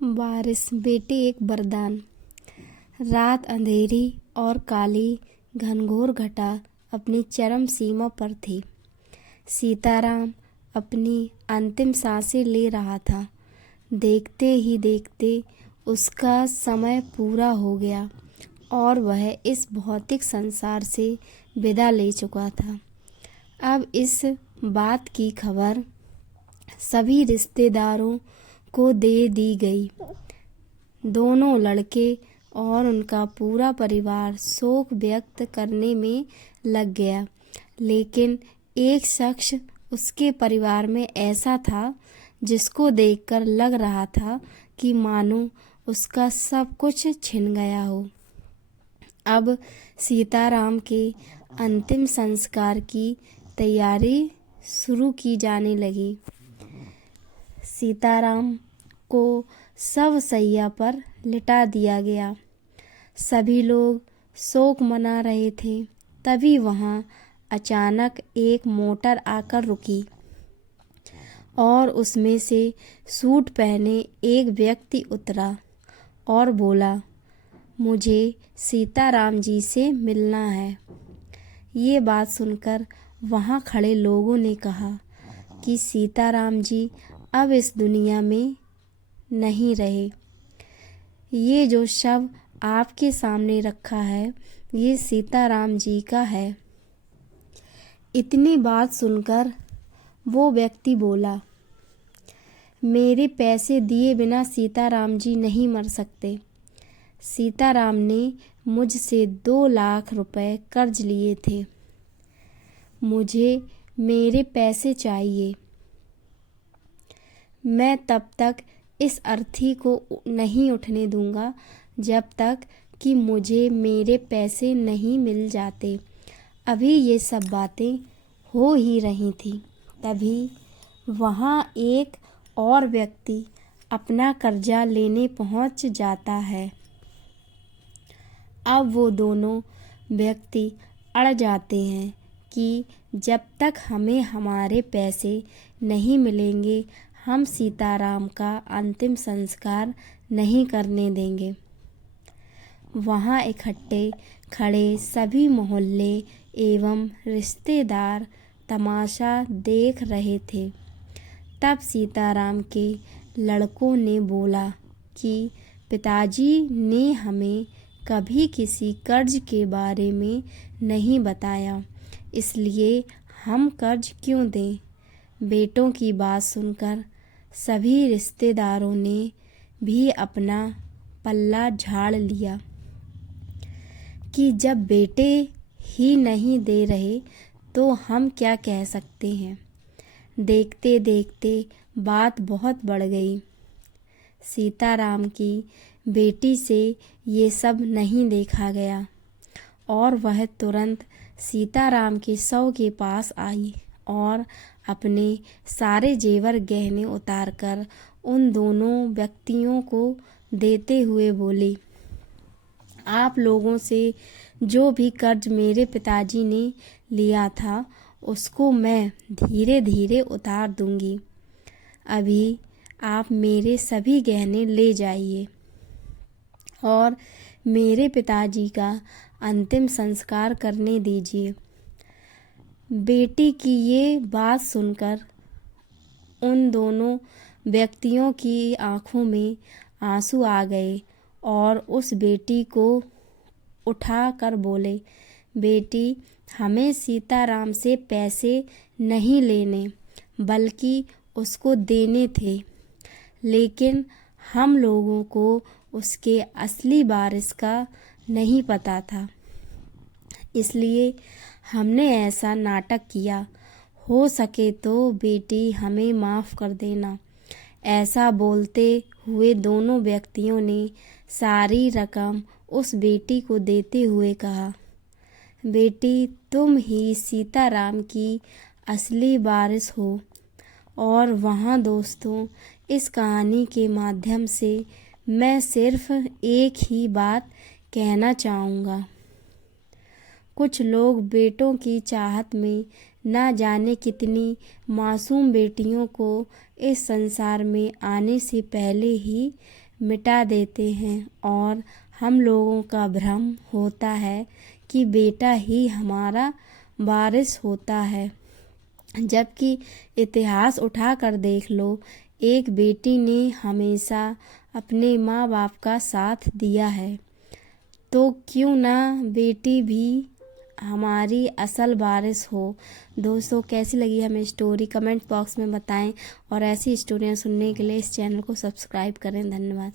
बारिश बेटी एक वरदान। रात अंधेरी और काली घनघोर घटा अपनी चरम सीमा पर थी। सीताराम अपनी अंतिम सांसें ले रहा था। देखते ही देखते उसका समय पूरा हो गया और वह इस भौतिक संसार से विदा ले चुका था। अब इस बात की खबर सभी रिश्तेदारों को दे दी गई। दोनों लड़के और उनका पूरा परिवार शोक व्यक्त करने में लग गया, लेकिन एक शख्स उसके परिवार में ऐसा था जिसको देखकर लग रहा था कि मानो उसका सब कुछ छिन गया हो। अब सीताराम के अंतिम संस्कार की तैयारी शुरू की जाने लगी। सीताराम को शव शैया पर लिटा दिया गया। सभी लोग शोक मना रहे थे। तभी वहां अचानक एक मोटर आकर रुकी और उसमें से सूट पहने एक व्यक्ति उतरा और बोला, मुझे सीताराम जी से मिलना है। ये बात सुनकर वहां खड़े लोगों ने कहा कि सीताराम जी अब इस दुनिया में नहीं रहे। ये जो शव आपके सामने रखा है, ये सीताराम जी का है। इतनी बात सुनकर वो व्यक्ति बोला, मेरे पैसे दिए बिना सीताराम जी नहीं मर सकते। सीताराम ने मुझसे 2 लाख रुपए कर्ज लिए थे। मुझे मेरे पैसे चाहिए। मैं तब तक इस अर्थी को नहीं उठने दूंगा जब तक कि मुझे मेरे पैसे नहीं मिल जाते। अभी ये सब बातें हो ही रही थी, तभी वहाँ एक और व्यक्ति अपना कर्जा लेने पहुँच जाता है। अब वो दोनों व्यक्ति अड़ जाते हैं कि जब तक हमें हमारे पैसे नहीं मिलेंगे, हम सीताराम का अंतिम संस्कार नहीं करने देंगे। वहाँ इकट्ठे खड़े सभी मोहल्ले एवं रिश्तेदार तमाशा देख रहे थे। तब सीताराम के लड़कों ने बोला कि पिताजी ने हमें कभी किसी कर्ज के बारे में नहीं बताया, इसलिए हम कर्ज क्यों दें। बेटों की बात सुनकर सभी रिश्तेदारों ने भी अपना पल्ला झाड़ लिया कि जब बेटे ही नहीं दे रहे तो हम क्या कह सकते हैं। देखते देखते बात बहुत बढ़ गई। सीताराम की बेटी से ये सब नहीं देखा गया और वह तुरंत सीताराम के शव के पास आई और अपने सारे जेवर गहने उतारकर उन दोनों व्यक्तियों को देते हुए बोली, आप लोगों से जो भी कर्ज मेरे पिताजी ने लिया था उसको मैं धीरे धीरे उतार दूंगी। अभी आप मेरे सभी गहने ले जाइए और मेरे पिताजी का अंतिम संस्कार करने दीजिए। बेटी की ये बात सुनकर उन दोनों व्यक्तियों की आंखों में आंसू आ गए और उस बेटी को उठा कर बोले, बेटी, हमें सीताराम से पैसे नहीं लेने बल्कि उसको देने थे, लेकिन हम लोगों को उसके असली वारिस का नहीं पता था, इसलिए हमने ऐसा नाटक किया। हो सके तो बेटी हमें माफ़ कर देना। ऐसा बोलते हुए दोनों व्यक्तियों ने सारी रकम उस बेटी को देते हुए कहा, बेटी, तुम ही सीताराम की असली वारिस हो। और वहाँ दोस्तों, इस कहानी के माध्यम से मैं सिर्फ एक ही बात कहना चाहूँगा। कुछ लोग बेटों की चाहत में न जाने कितनी मासूम बेटियों को इस संसार में आने से पहले ही मिटा देते हैं और हम लोगों का भ्रम होता है कि बेटा ही हमारा वारिस होता है, जबकि इतिहास उठाकर देख लो, एक बेटी ने हमेशा अपने माँ बाप का साथ दिया है, तो क्यों ना बेटी भी हमारी असल वारिस हो। दोस्तों, कैसी लगी हमें स्टोरी कमेंट बॉक्स में बताएं और ऐसी स्टोरियाँ सुनने के लिए इस चैनल को सब्सक्राइब करें। धन्यवाद।